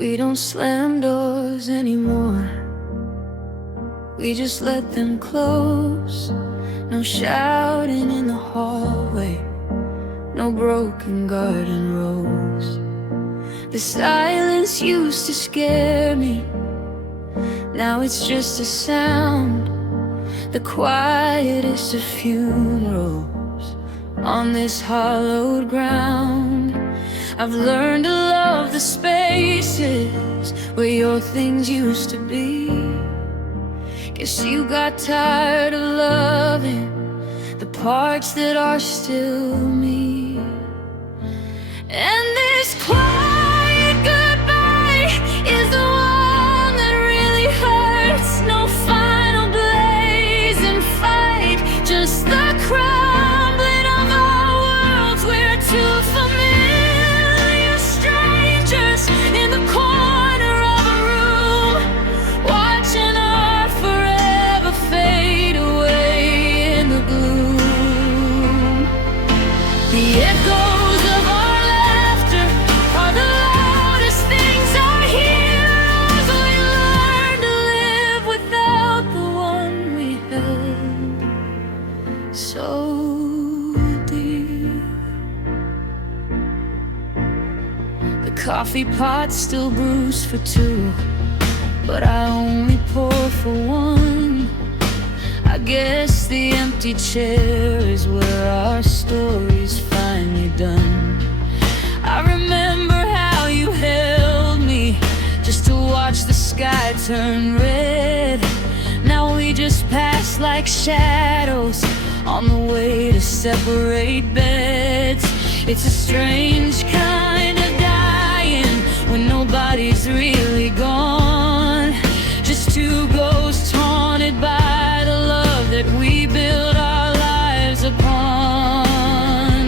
We don't slam doors anymore, we just let them close. No shouting in the hallway, no broken garden rose. The silence used to scare me, now it's just a sound. The quietest of funerals on this hallowed ground. I've learned to love the spaces where your things used to be. Guess you got tired of loving the parts that are still me. And this quiet goodbye is the one that really hurts. No final blazing fight, just the crumbling of our worlds. We're too familiar strangers in the corner of a room, watching our forever fade away in the gloom. The echoes of our laughter are the loudest things I hear as we learn to live without the one we held so dear. The coffee pot's still bruised for two, but I only pour for one. I guess the empty chair is where our story's finally done. I remember how you held me just to watch the sky turn red. Now we just pass like shadows on the way to separate beds. It's a strange kind of dying when nobody's really gone. Just two ghosts haunted by the love that we build our lives upon.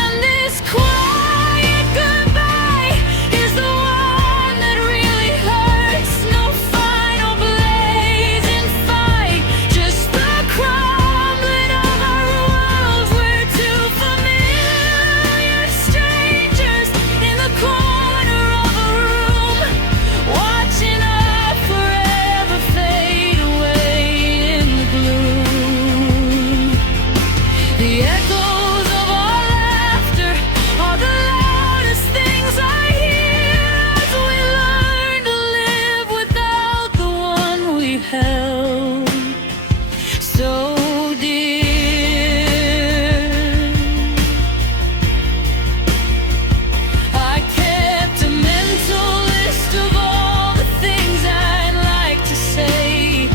And this quiet goodbye is the one that really hurts. No final blazing fight, just the crumbling of our worlds. We're two familiar strangers in the corner of a room, watching our forever fade away in the gloom. The echoes of our laughter are the loudest things I hear as we learn to live without the one we held so dear. I kept a mental list of all the things I'd like to say,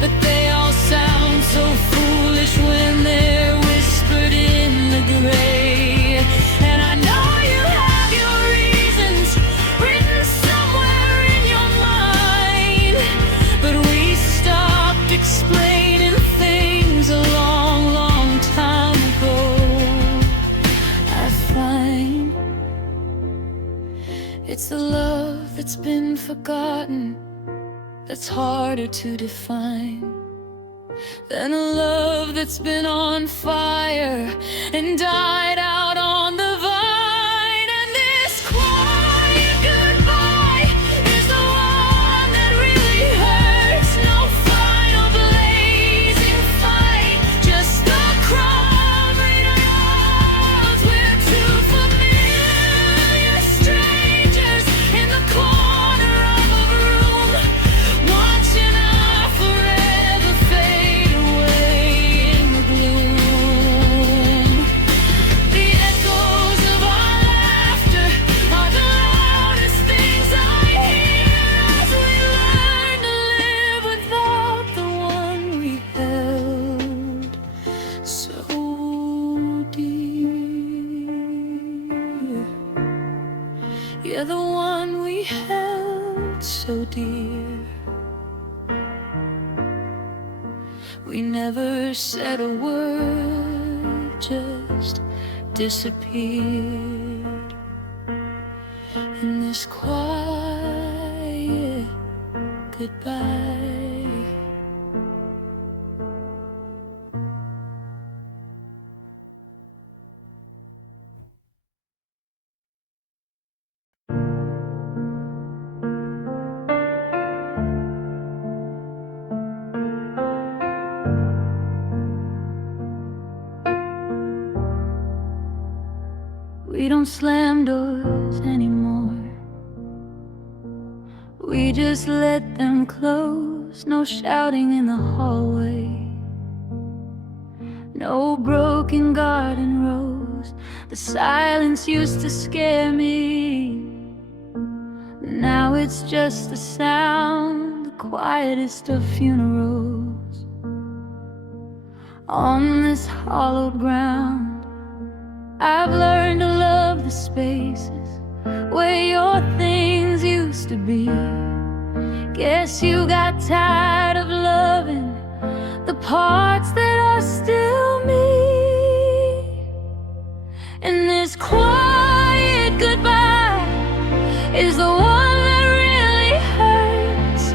but they all sound so foolish when they're whispered in the gray. And I know you have your reasons written somewhere in your mind, but we stopped explaining things a long, long time ago. I find it's the love that's been forgotten that's harder to define than a love that's been on fire and died out on the vine. And this quiet goodbye is the one that really hurts. No final blazing fight, just the crumbling of walls. We're two familiar strangers in the corner of a room, watching our forever fade away in the gloom. The echoes of our laughter are the loudest things I hear as we learn to live without the one we held so dear. You're the one we held so dear. We never said a word, just disappeared in this quiet goodbye. We don't slam doors anymore. We just let them close. No shouting in the hallway, no broken garden rose. The silence used to scare me. Now it's just the sound, the quietest of funerals. On this hollowed ground, I've learned to love the spaces where your things used to be. Guess you got tired of loving the parts that are still me. And this quiet goodbye is the one that really hurts.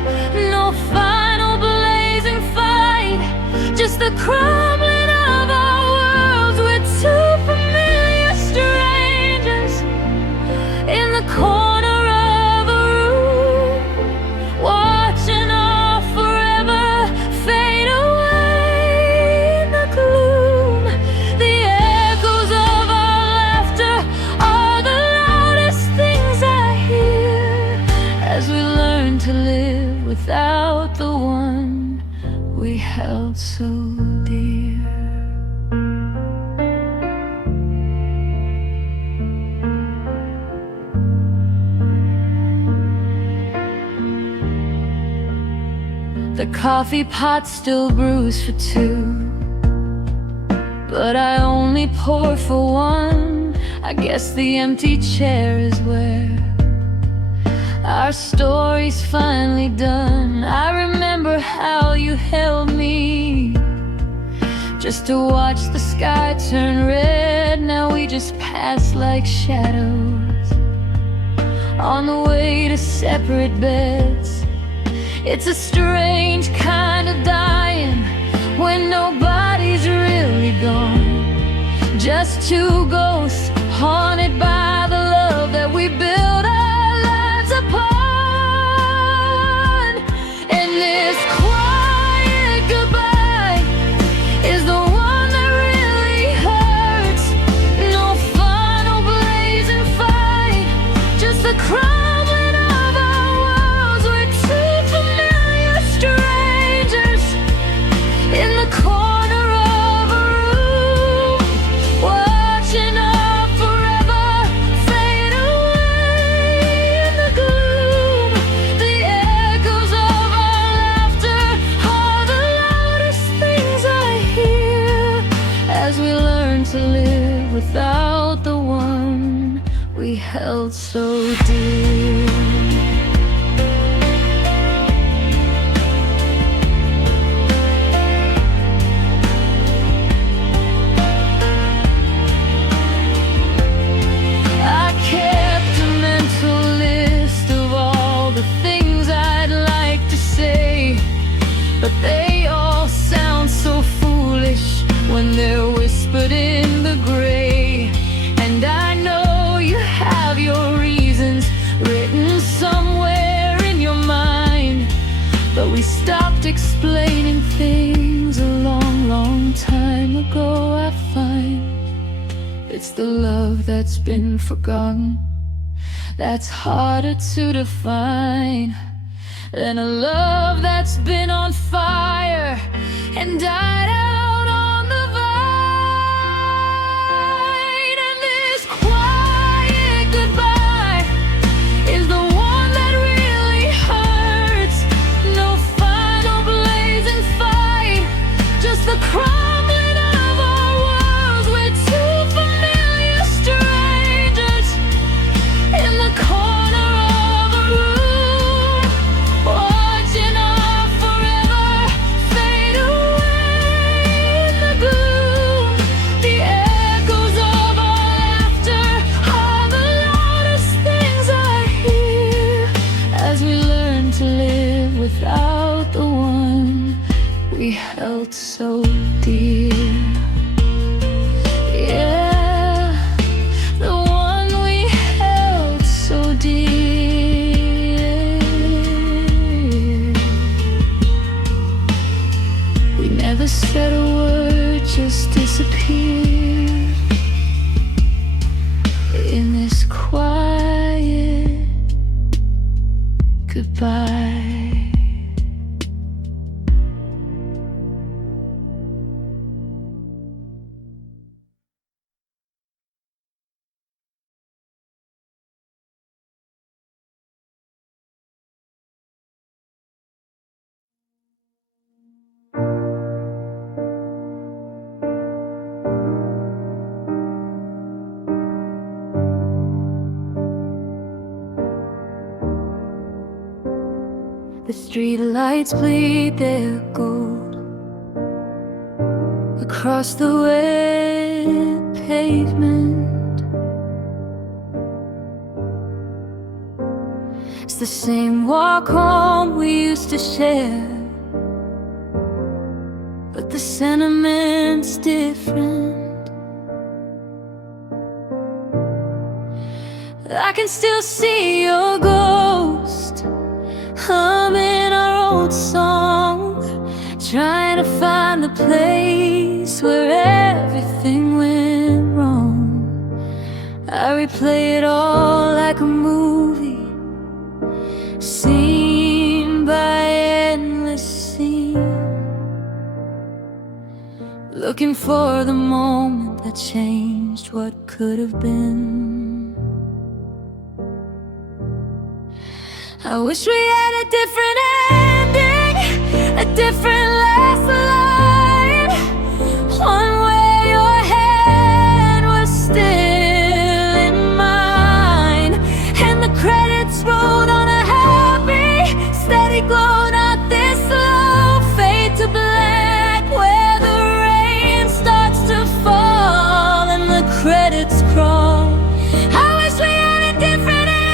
No final blazing fight, just the crumbling of our worlds. We're two familiar strangers in the corner of a room, watching our forever fade away in the gloom. The echoes of our laughter are the loudest things I hear, as we learn to live without the one we held so dear. The coffee pot still brews for two, but I only pour for one. I guess the empty chair is where our story's finally done. I remember how you held me just to watch the sky turn red. Now we just pass like shadows on the way to separate beds. It's a strange kind of dying when nobody's really gone. Just two ghosts haunted by the love that we built our lives upon. And this quiet goodbye is the one that really hurts. No final blazing fight, just the crumbling of our worlds. We're two familiar strangers in the corner of a room, watching our forever fade away in the gloom. The echoes of our laughter are the loudest things I hear, as we learn to live without the one we held so dear. I kept a mental list of all the things I'd like to say, but they all sound so foolish when they're whispered in the gray. And I know you have your reasons written somewhere in your mind, but we stopped explaining things a long, long time ago. I find it's the love that's been forgotten that's harder to define than a love that's been on fire and died out on the vine. And this quiet goodbye is the one that really hurts. No final blazing fight, just the crumbling of our worlds. We're two familiar strangers in the corner of a room, watching our forever fade away The streetlights bleed their gold across the wet pavement. It's the same walk home we used to share, but the sentiment's different. I can still see your ghost humming our old song, trying to find the place where everything went wrong. I replay it all like a movie, scene by endless scene, looking for the moment that changed what could have been. I wish we had a different ending, a different last line, one where your hand was still in mine, and the credits rolled on a happy, steady glow, not this slow fade to black, where the rain starts to fall and the credits crawl. I wish we had a different ending,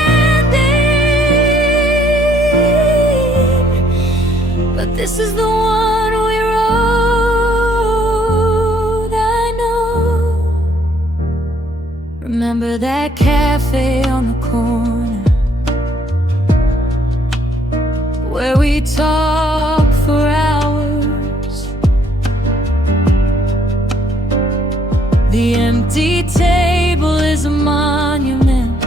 but this is the one we wrote. I know. Remember that cafe on the corner where we talked for hours? The empty table is a monument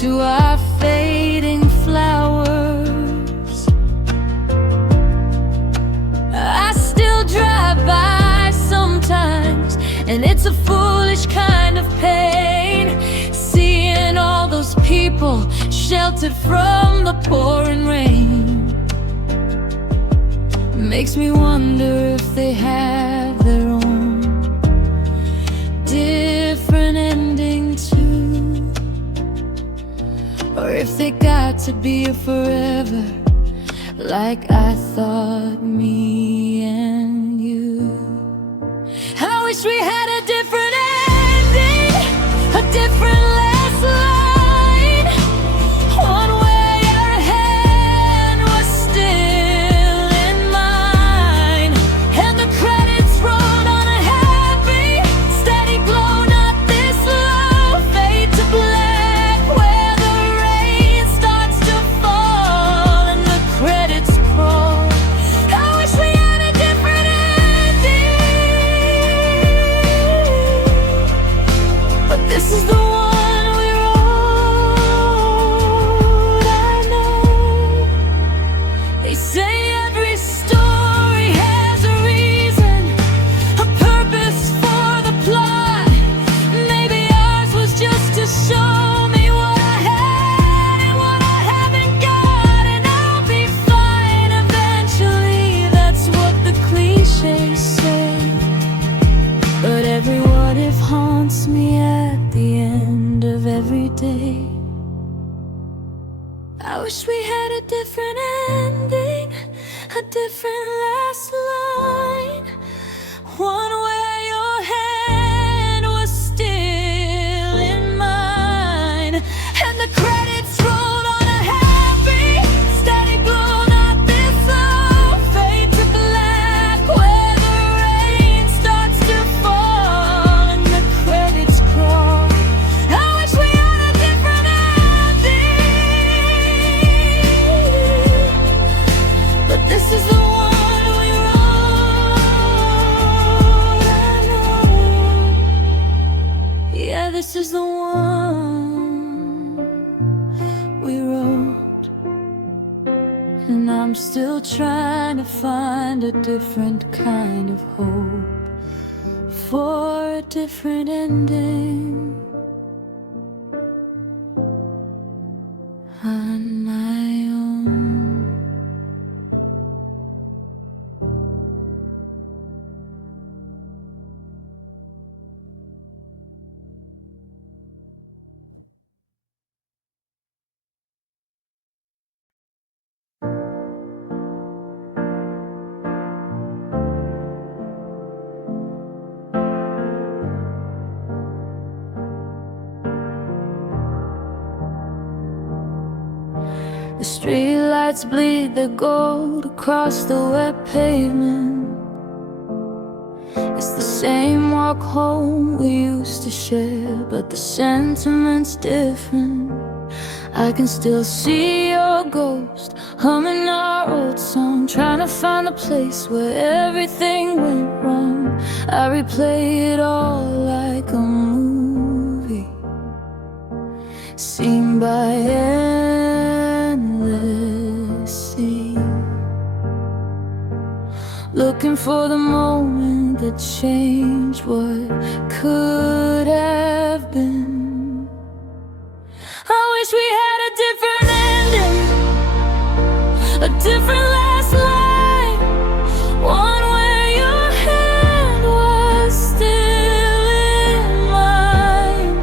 to our fading flowers. I still drive by sometimes, and it's a foolish kind of pain, seeing all those people sheltered from the pouring rain. Makes me wonder if they have their own different ending too, or if they got to be a forever, like I thought me and you. I wish we had a different ending, a different last line, one where your hand was still in mine, and the credits rolled on a happy, steady glow, not this slow fade to black, where the rain starts to fall and the credits crawl. I wish we had a different ending, but this is the one we wrote. I know they say every story has a reason, a purpose for the plot. Maybe ours was just to show me what I had and what I haven't got, and I'll be fine eventually. That's what the cliches say, but every what if haunts me at the end of every day. I wish we had a different ending, a different last line, one where your hand was still in mine, and the credits rolled on a happy, steady glow, not this slow fade to black, where the rain starts to fall and the credits crawl. I wish we had a different ending, but this is the one we wrote. I know. Yeah, this is the one we wrote, and I'm still trying to find a different kind of hope for a different ending. On my own. The streetlights bleed their gold across the wet pavement. It's the same walk home we used to share, but the sentiment's different. I can still see your ghost humming our old song, trying to find the place where everything went wrong. I replay it all like a movie, scene by endless scene, looking for the moment that changed what could have been. I wish we had a different ending, a different last line, one where your hand was still in mine,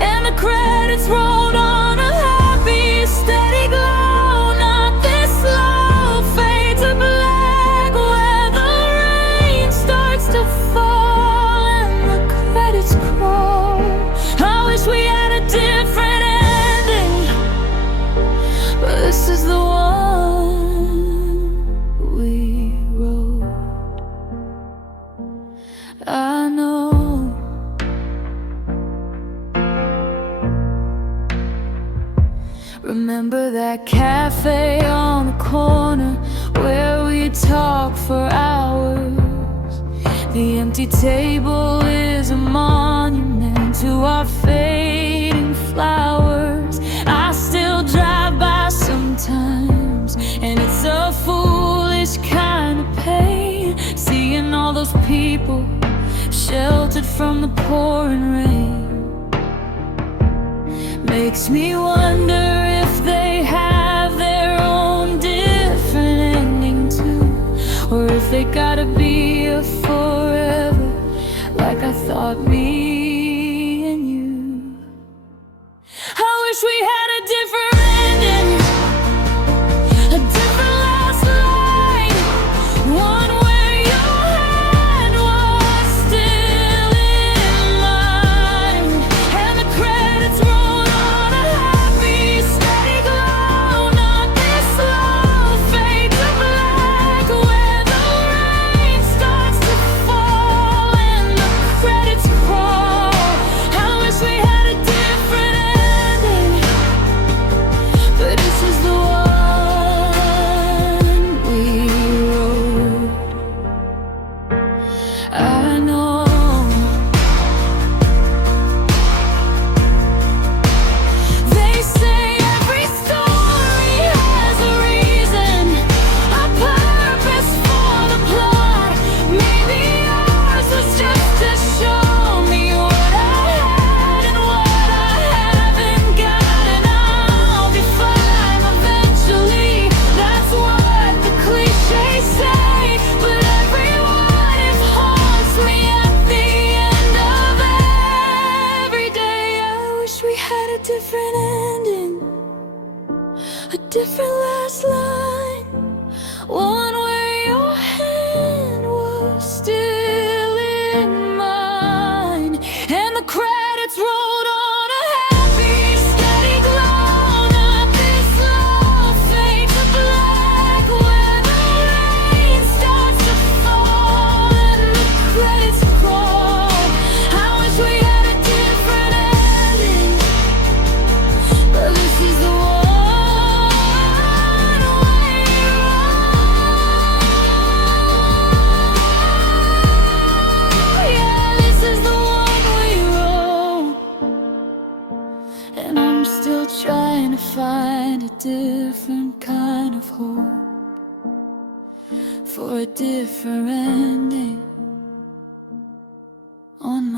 and the credits rolled on a happy, steady glow. Not this slow fade to black where the rain starts to fall and the credits crawl. I wish we had a different, this is the one we wrote. I know. Remember that cafe on the corner where we talk for hours? The empty table is a monument to our fading flowers. I still drive by sometimes, and it's a foolish kind of pain, seeing all those people sheltered from the pouring rain. Makes me wonder if they have their own different ending too, or if they gotta be a forever like I thought me and you. I wish we had a different ending, a different last line, one where your hand was still in mine, and the credits rolled on a happy, steady glow. Not this slow fade to black where the rain starts to fall and the credits crawl. I wish we had a different ending, but this is the one we wrote. I know. They say every story has a reason, a purpose for the plot. Maybe ours was just to show me what I had and what I haven't got, and I'll be fine eventually. That's what the cliches say, but every what if haunts me at the end of every day. I wish we had a different ending, a different last line, one where your hand was still in mine, and the credits rolled on a happy, steady glow. Not this slow fade to black where the rain starts to fall and the credits crawl. I wish we had a different ending, but this is the one we wrote. Yeah, this is the one we wrote, and I'm still trying to find a different kind of hope for a different ending on my